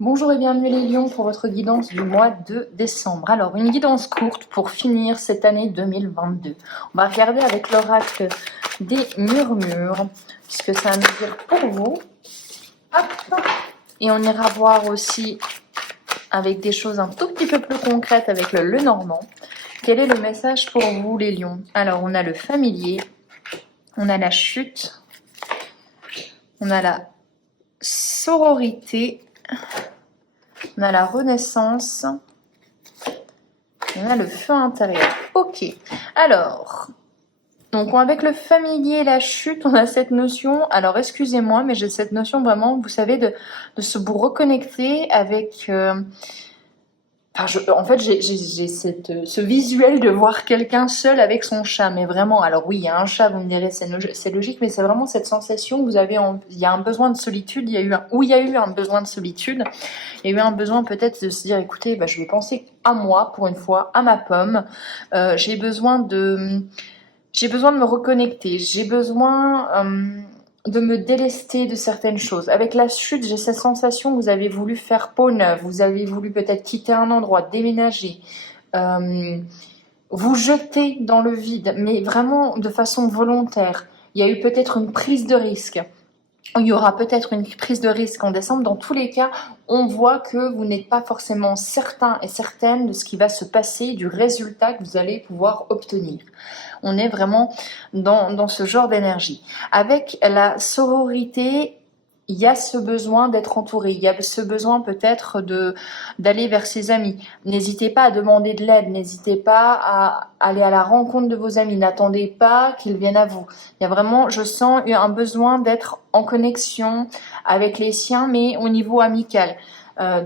Bonjour et bienvenue les lions pour votre guidance du mois de décembre. Alors, une guidance courte pour finir cette année 2022. On va regarder avec l'oracle des murmures, puisque ça va nous dire pour vous. Hop. Et on ira voir aussi avec des choses un tout petit peu plus concrètes avec le Lenormand. Quel est le message pour vous les lions? Alors, on a le familier, on a la chute, on a la sororité, on a la renaissance, on a le feu intérieur. Ok, alors, donc avec le familier et la chute, on a cette notion, alors excusez-moi, mais j'ai cette notion vraiment, vous savez, de vous reconnecter avec... en fait, j'ai ce visuel de voir quelqu'un seul avec son chat, mais vraiment, alors oui, il y a un chat, vous me direz, c'est logique, mais c'est vraiment cette sensation que vous avez, il y a un besoin de solitude, il y a eu un besoin de solitude, il y a eu un besoin peut-être de se dire, écoutez, je vais penser à moi, pour une fois, à ma pomme, j'ai besoin de me reconnecter, j'ai besoin de me délester de certaines choses. Avec la chute, j'ai cette sensation que vous avez voulu faire peau neuve, vous avez voulu peut-être quitter un endroit, déménager, vous jeter dans le vide, mais vraiment de façon volontaire. Il y a eu peut-être une prise de risque. Il y aura peut-être une prise de risque en décembre. Dans tous les cas, on voit que vous n'êtes pas forcément certain et certaine de ce qui va se passer, du résultat que vous allez pouvoir obtenir. On est vraiment dans ce genre d'énergie. Avec la sororité, il y a ce besoin d'être entouré, il y a ce besoin peut-être d'aller vers ses amis. N'hésitez pas à demander de l'aide, n'hésitez pas à aller à la rencontre de vos amis, n'attendez pas qu'ils viennent à vous. Il y a vraiment, je sens un besoin d'être en connexion avec les siens, mais au niveau amical.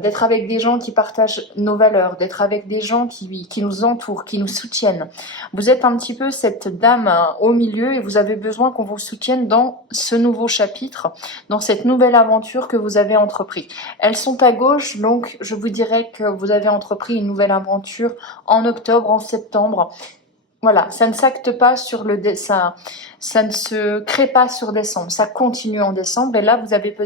D'être avec des gens qui partagent nos valeurs, d'être avec des gens qui nous entourent, qui nous soutiennent. Vous êtes un petit peu cette dame au milieu et vous avez besoin qu'on vous soutienne dans ce nouveau chapitre, dans cette nouvelle aventure que vous avez entrepris. Elles sont à gauche, donc je vous dirais que vous avez entrepris une nouvelle aventure en octobre, en septembre. Voilà, ça ne s'acte pas sur le dessin, ça ne se crée pas sur décembre, ça continue en décembre et là vous avez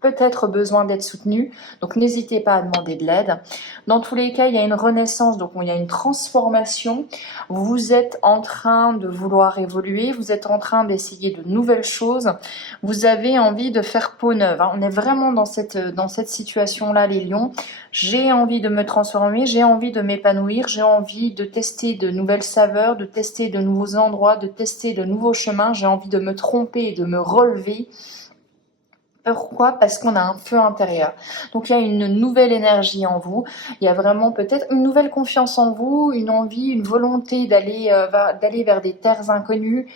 peut-être besoin d'être soutenu, donc n'hésitez pas à demander de l'aide. Dans tous les cas, il y a une renaissance, donc il y a une transformation, vous êtes en train de vouloir évoluer, vous êtes en train d'essayer de nouvelles choses, vous avez envie de faire peau neuve, hein. On est vraiment dans cette situation-là les lions. J'ai envie de me transformer, j'ai envie de m'épanouir, j'ai envie de tester de nouvelles saveurs, de tester de nouveaux endroits, de tester de nouveaux chemins, j'ai envie de me tromper et de me relever. Pourquoi? Parce qu'on a un feu intérieur. Donc il y a une nouvelle énergie en vous, il y a vraiment peut-être une nouvelle confiance en vous, une envie, une volonté d'aller vers des terres inconnues,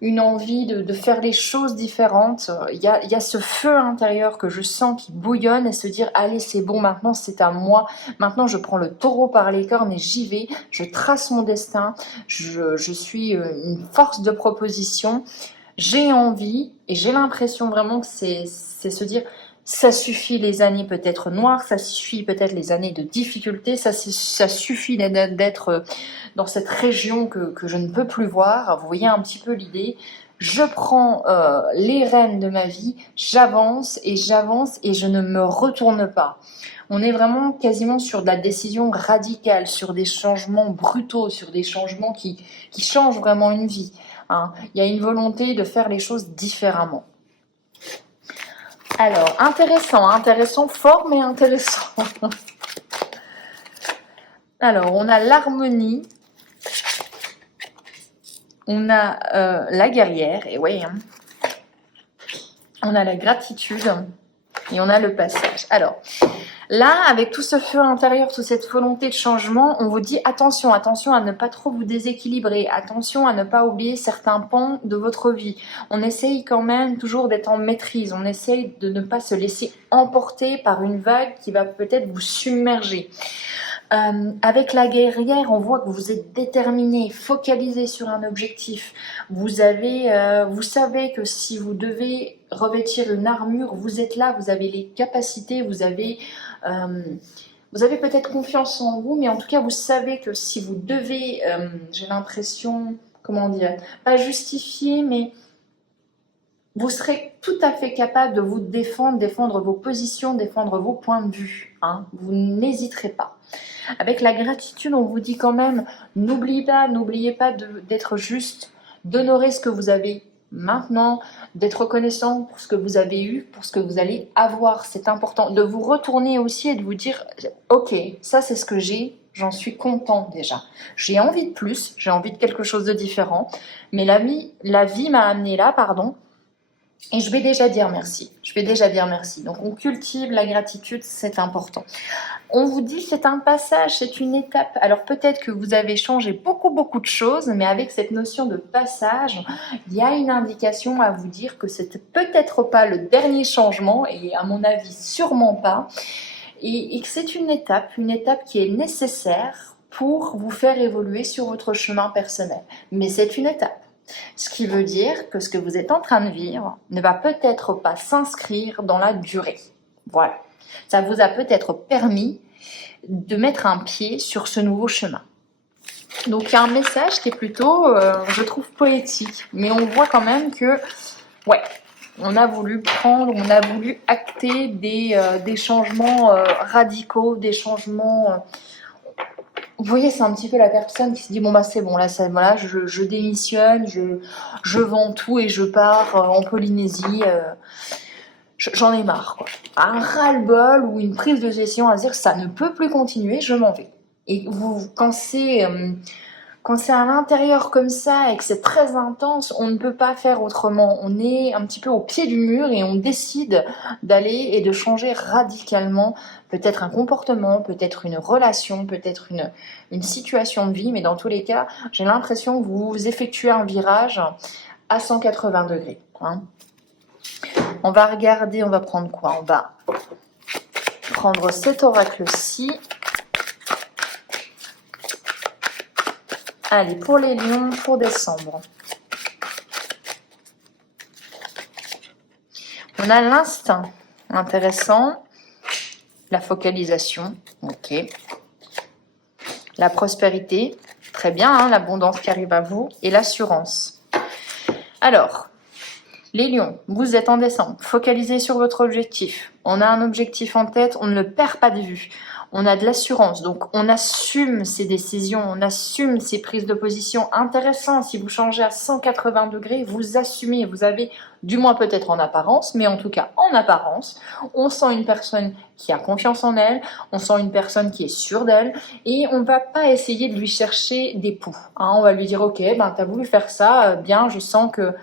une envie de faire les choses différentes. Il y a ce feu intérieur que je sens qui bouillonne et se dire allez c'est bon, maintenant c'est à moi, maintenant je prends le taureau par les cornes et j'y vais, je trace mon destin, je suis une force de proposition, j'ai envie et j'ai l'impression vraiment que c'est se dire ça suffit les années peut-être noires, ça suffit peut-être les années de difficulté, ça suffit d'être dans cette région que je ne peux plus voir. Vous voyez un petit peu l'idée. Je prends les rênes de ma vie, j'avance et je ne me retourne pas. On est vraiment quasiment sur de la décision radicale, sur des changements brutaux, sur des changements qui changent vraiment une vie, hein. Il y a une volonté de faire les choses différemment. Alors, intéressant, fort mais intéressant. Alors, on a l'harmonie, on a la guerrière, et oui, hein. On a la gratitude, et on a le passage. Alors, là, avec tout ce feu intérieur, toute cette volonté de changement, on vous dit attention à ne pas trop vous déséquilibrer, attention à ne pas oublier certains pans de votre vie. On essaye quand même toujours d'être en maîtrise, on essaye de ne pas se laisser emporter par une vague qui va peut-être vous submerger. Avec la guerrière, on voit que vous êtes déterminé, focalisé sur un objectif. Vous savez que si vous devez revêtir une armure, vous êtes là, vous avez les capacités, vous avez peut-être confiance en vous, mais en tout cas, vous savez que si vous devez, j'ai l'impression, comment dire, pas justifier, mais vous serez tout à fait capable de vous défendre, défendre vos positions, défendre vos points de vue. Hein. Vous n'hésiterez pas. Avec la gratitude, on vous dit quand même, n'oubliez pas d'être juste, d'honorer ce que vous avez maintenant, d'être reconnaissant pour ce que vous avez eu, pour ce que vous allez avoir. C'est important de vous retourner aussi et de vous dire, ok, ça c'est ce que j'ai, j'en suis content déjà. J'ai envie de plus, j'ai envie de quelque chose de différent, mais la vie m'a amené là, pardon. Et je vais déjà dire merci. Je vais déjà dire merci. Donc on cultive la gratitude, c'est important. On vous dit c'est un passage, c'est une étape. Alors peut-être que vous avez changé beaucoup de choses, mais avec cette notion de passage, il y a une indication à vous dire que c'est peut-être pas le dernier changement, et à mon avis sûrement pas, et que c'est une étape qui est nécessaire pour vous faire évoluer sur votre chemin personnel. Mais c'est une étape. Ce qui veut dire que ce que vous êtes en train de vivre ne va peut-être pas s'inscrire dans la durée. Voilà. Ça vous a peut-être permis de mettre un pied sur ce nouveau chemin. Donc il y a un message qui est plutôt, je trouve, poétique. Mais on voit quand même que, ouais, on a voulu acter des changements radicaux, des changements... Vous voyez, c'est un petit peu la personne qui se dit, bon bah c'est bon, là voilà, je démissionne, je vends tout et je pars en Polynésie, j'en ai marre, quoi. Un ras-le-bol ou une prise de décision à dire, ça ne peut plus continuer, je m'en vais. Et quand c'est à l'intérieur comme ça et que c'est très intense, on ne peut pas faire autrement. On est un petit peu au pied du mur et on décide d'aller et de changer radicalement peut-être un comportement, peut-être une relation, peut-être une situation de vie, mais dans tous les cas, j'ai l'impression que vous effectuez un virage à 180 degrés. Hein. On va regarder, on va prendre quoi? On va prendre cet oracle-ci. Allez, pour les lions, pour décembre. On a l'instinct, intéressant. La focalisation, ok. La prospérité, très bien, hein, l'abondance qui arrive à vous. Et l'assurance. Alors, les lions, vous êtes en décembre, focalisez sur votre objectif. On a un objectif en tête, on ne le perd pas de vue. On a de l'assurance, donc on assume ses décisions, on assume ses prises de position. Intéressant, si vous changez à 180 degrés, vous assumez, vous avez, du moins peut-être en apparence, mais en tout cas en apparence, on sent une personne qui a confiance en elle, on sent une personne qui est sûre d'elle, et on ne va pas essayer de lui chercher des poux. Hein, on va lui dire, ok, ben t'as voulu faire ça, bien, je sens que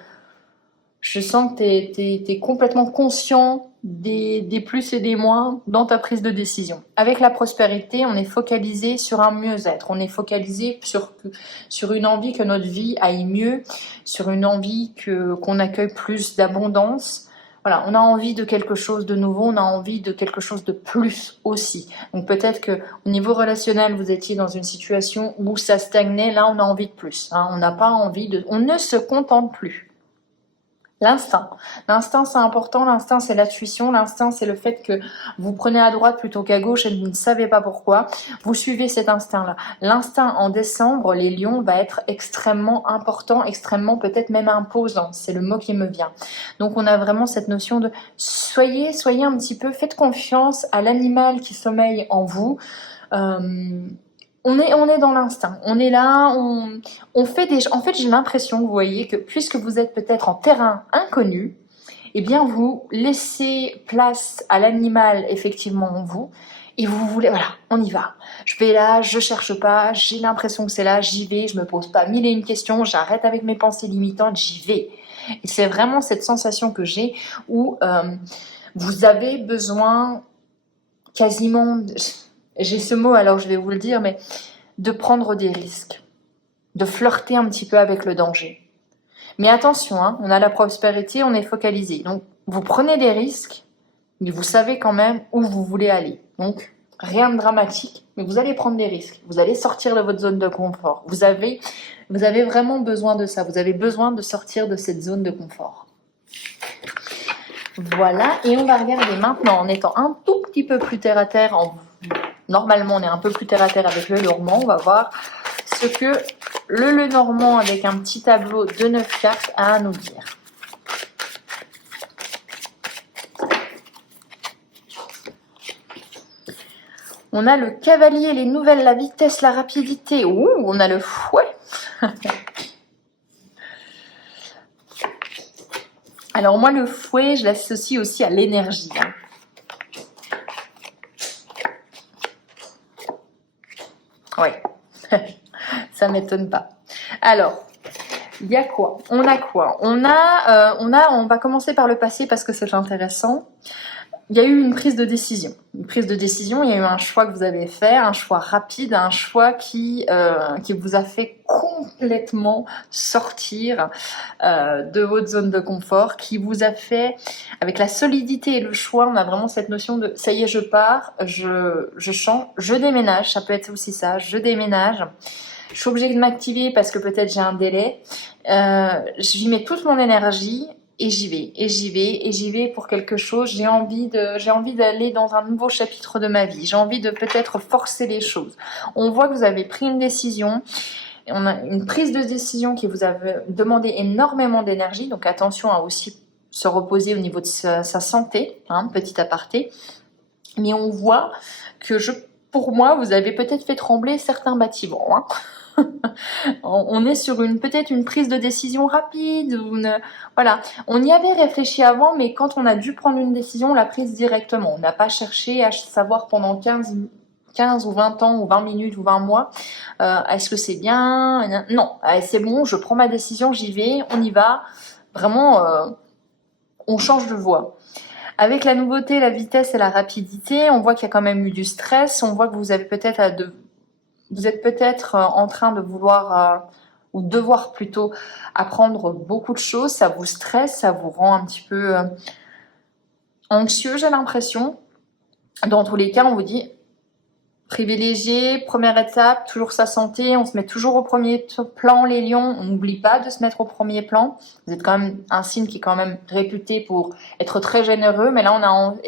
t'es complètement conscient des plus et des moins dans ta prise de décision. Avec la prospérité, on est focalisé sur un mieux-être. On est focalisé sur une envie que notre vie aille mieux, sur une envie qu'on accueille plus d'abondance. Voilà, on a envie de quelque chose de nouveau, on a envie de quelque chose de plus aussi. Donc peut-être que au niveau relationnel, vous étiez dans une situation où ça stagnait, là on a envie de plus. Hein. On n'a pas envie on ne se contente plus. L'instinct. L'instinct, c'est important. L'instinct, c'est l'intuition. L'instinct, c'est le fait que vous prenez à droite plutôt qu'à gauche et vous ne savez pas pourquoi. Vous suivez cet instinct-là. L'instinct en décembre, les lions, va être extrêmement important, extrêmement peut-être même imposant. C'est le mot qui me vient. Donc, on a vraiment cette notion de soyez un petit peu, faites confiance à l'animal qui sommeille en vous. On est dans l'instinct, on est là, on fait des... En fait, j'ai l'impression, vous voyez, que puisque vous êtes peut-être en terrain inconnu, eh bien, vous laissez place à l'animal, effectivement, en vous, et vous voulez, voilà, on y va. Je vais là, je cherche pas, j'ai l'impression que c'est là, j'y vais, je me pose pas mille et une questions, j'arrête avec mes pensées limitantes, j'y vais. Et c'est vraiment cette sensation que j'ai où vous avez besoin quasiment... J'ai ce mot, alors je vais vous le dire, mais de prendre des risques, de flirter un petit peu avec le danger. Mais attention, hein, on a la prospérité, on est focalisé. Donc, vous prenez des risques, mais vous savez quand même où vous voulez aller. Donc, rien de dramatique, mais vous allez prendre des risques. Vous allez sortir de votre zone de confort. Vous avez vraiment besoin de ça. Vous avez besoin de sortir de cette zone de confort. Voilà, et on va regarder maintenant en étant un tout petit peu plus terre à terre. Normalement, on est un peu plus terre à terre avec le Normand. On va voir ce que le Normand, avec un petit tableau de 9 cartes, a à nous dire. On a le cavalier, les nouvelles, la vitesse, la rapidité. Ouh, on a le fouet. Alors moi, le fouet, je l'associe aussi à l'énergie. Ouais, ça m'étonne pas. Alors, il y a quoi? On a quoi? On va commencer par le passé parce que c'est intéressant. Il y a eu une prise de décision. Une prise de décision, il y a eu un choix que vous avez fait, un choix rapide, un choix qui vous a fait complètement sortir de votre zone de confort, qui vous a fait, avec la solidité et le choix, on a vraiment cette notion de ça y est, je pars, je change, je déménage, ça peut être aussi ça, je déménage. Je suis obligée de m'activer parce que peut-être j'ai un délai. J'y mets toute mon énergie. Et j'y vais pour quelque chose. J'ai envie d'aller dans un nouveau chapitre de ma vie. J'ai envie de peut-être forcer les choses. On voit que vous avez pris une décision. On a une prise de décision qui vous a demandé énormément d'énergie. Donc attention à aussi se reposer au niveau de sa santé, petit aparté. Mais on voit que pour moi, vous avez peut-être fait trembler certains bâtiments. On est sur peut-être une prise de décision rapide. Voilà, on y avait réfléchi avant, mais quand on a dû prendre une décision, on l'a prise directement. On n'a pas cherché à savoir pendant 15 ou 20 ans ou 20 minutes ou 20 mois, est-ce que c'est bien? Non, c'est bon, je prends ma décision, j'y vais, on y va. Vraiment, on change de voie. Avec la nouveauté, la vitesse et la rapidité, on voit qu'il y a quand même eu du stress. On voit que vous êtes peut-être en train de vouloir ou devoir plutôt apprendre beaucoup de choses. Ça vous stresse, ça vous rend un petit peu anxieux, j'ai l'impression. Dans tous les cas, on vous dit privilégier, première étape, toujours sa santé. On se met toujours au premier plan, les lions. On n'oublie pas de se mettre au premier plan. Vous êtes quand même un signe qui est quand même réputé pour être très généreux, mais là,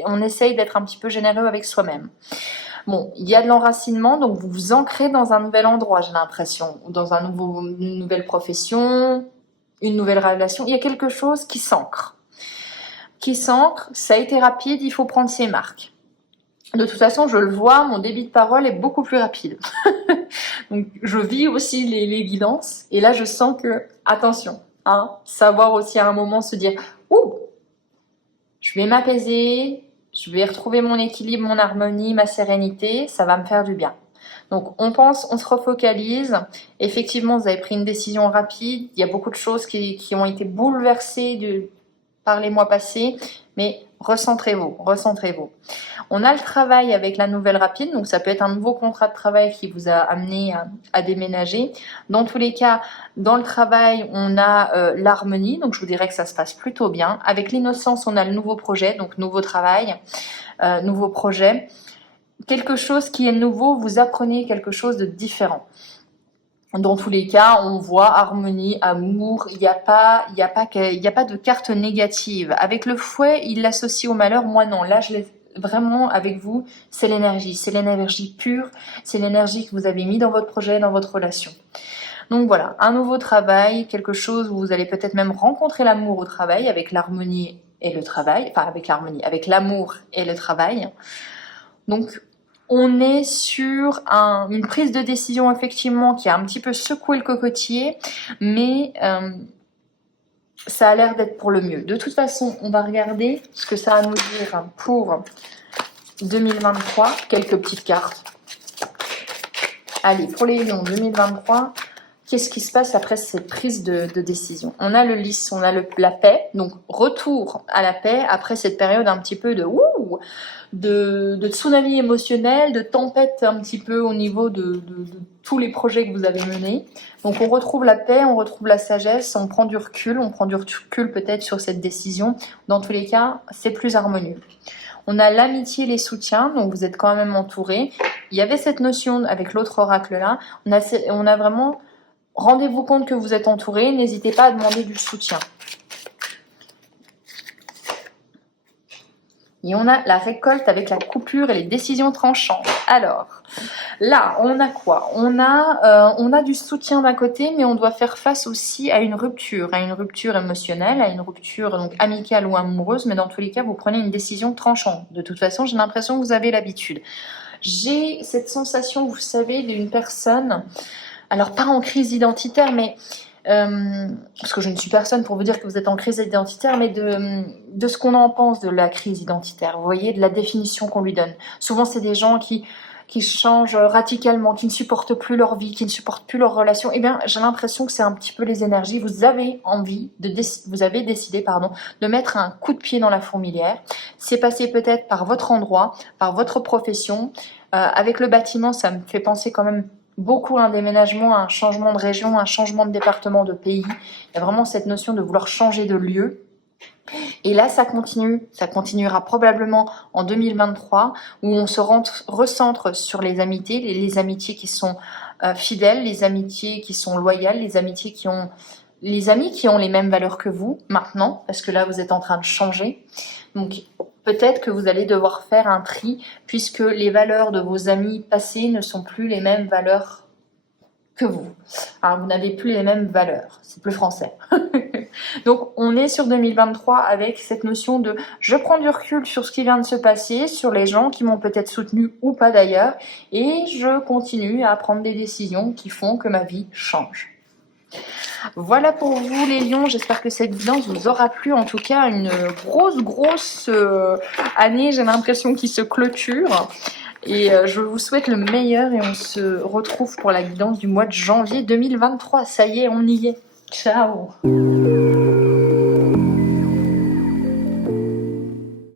on essaye d'être un petit peu généreux avec soi-même. Bon, il y a de l'enracinement, donc vous vous ancrez dans un nouvel endroit, j'ai l'impression, ou dans une nouvelle profession, une nouvelle relation. Il y a quelque chose qui s'ancre. Ça a été rapide, il faut prendre ses marques. De toute façon, je le vois, mon débit de parole est beaucoup plus rapide. Donc, je vis aussi les guidances, et là, je sens que, attention, savoir aussi à un moment se dire, ouh, je vais m'apaiser, je vais retrouver mon équilibre, mon harmonie, ma sérénité, ça va me faire du bien. Donc on se refocalise. Effectivement, vous avez pris une décision rapide. Il y a beaucoup de choses qui ont été bouleversées par les mois passés, mais recentrez-vous. On a le travail avec la nouvelle rapide, donc ça peut être un nouveau contrat de travail qui vous a amené à déménager. Dans tous les cas, dans le travail, on a l'harmonie, donc je vous dirais que ça se passe plutôt bien. Avec l'innocence, on a le nouveau projet, donc nouveau travail, nouveau projet. Quelque chose qui est nouveau, vous apprenez quelque chose de différent. Dans tous les cas, on voit harmonie, amour, il n'y a pas de carte négative. Avec le fouet, il l'associe au malheur, moi non. Là, je l'ai vraiment avec vous, c'est l'énergie pure, c'est l'énergie que vous avez mis dans votre projet, dans votre relation. Donc voilà, un nouveau travail, quelque chose où vous allez peut-être même rencontrer l'amour au travail avec l'harmonie et le travail, enfin avec l'amour et le travail. Donc on est sur une prise de décision effectivement qui a un petit peu secoué le cocotier, mais ça a l'air d'être pour le mieux. De toute façon, on va regarder ce que ça va nous dire pour 2023. Quelques petites cartes. Allez, pour les lions 2023, qu'est-ce qui se passe après cette prise de décision? On a le lys, on a la paix, donc retour à la paix après cette période un petit peu de tsunami émotionnel, de tempête un petit peu au niveau de tous les projets que vous avez menés. Donc on retrouve la paix, on retrouve la sagesse, on prend du recul peut-être sur cette décision. Dans tous les cas, c'est plus harmonieux. On a l'amitié, les soutiens, donc vous êtes quand même entouré. Il y avait cette notion avec l'autre oracle là, on a vraiment, rendez-vous compte que vous êtes entouré, n'hésitez pas à demander du soutien. Et on a la récolte avec la coupure et les décisions tranchantes. Alors, là, on a quoi? On a du soutien d'un côté, mais on doit faire face aussi à une rupture émotionnelle, à une rupture donc amicale ou amoureuse, mais dans tous les cas, vous prenez une décision tranchante. De toute façon, j'ai l'impression que vous avez l'habitude. J'ai cette sensation, vous savez, d'une personne, alors pas en crise identitaire, mais parce que je ne suis personne pour vous dire que vous êtes en crise identitaire, mais de ce qu'on en pense de la crise identitaire, vous voyez, de la définition qu'on lui donne. Souvent, c'est des gens qui changent radicalement, qui ne supportent plus leur vie, qui ne supportent plus leurs relations. Eh bien, j'ai l'impression que c'est un petit peu les énergies. Vous avez décidé, de mettre un coup de pied dans la fourmilière. C'est passé peut-être par votre endroit, par votre profession. Avec le bâtiment, ça me fait penser quand même beaucoup à un déménagement, à un changement de région, un changement de département, de pays. Il y a vraiment cette notion de vouloir changer de lieu. Et là, ça continuera probablement en 2023, où on se recentre sur les amitiés qui sont fidèles, les amitiés qui sont loyales, les amis qui ont les mêmes valeurs que vous maintenant, parce que là, vous êtes en train de changer. Donc, peut-être que vous allez devoir faire un tri, puisque les valeurs de vos amis passés ne sont plus les mêmes valeurs que vous. Alors, vous n'avez plus les mêmes valeurs. C'est plus français. Donc, on est sur 2023 avec cette notion de je prends du recul sur ce qui vient de se passer, sur les gens qui m'ont peut-être soutenu ou pas d'ailleurs, et je continue à prendre des décisions qui font que ma vie change. Voilà pour vous les lions, j'espère que cette guidance vous aura plu. En tout cas, une grosse année, j'ai l'impression, qui se clôture. Et je vous souhaite le meilleur et on se retrouve pour la guidance du mois de janvier 2023. Ça y est, on y est. Ciao.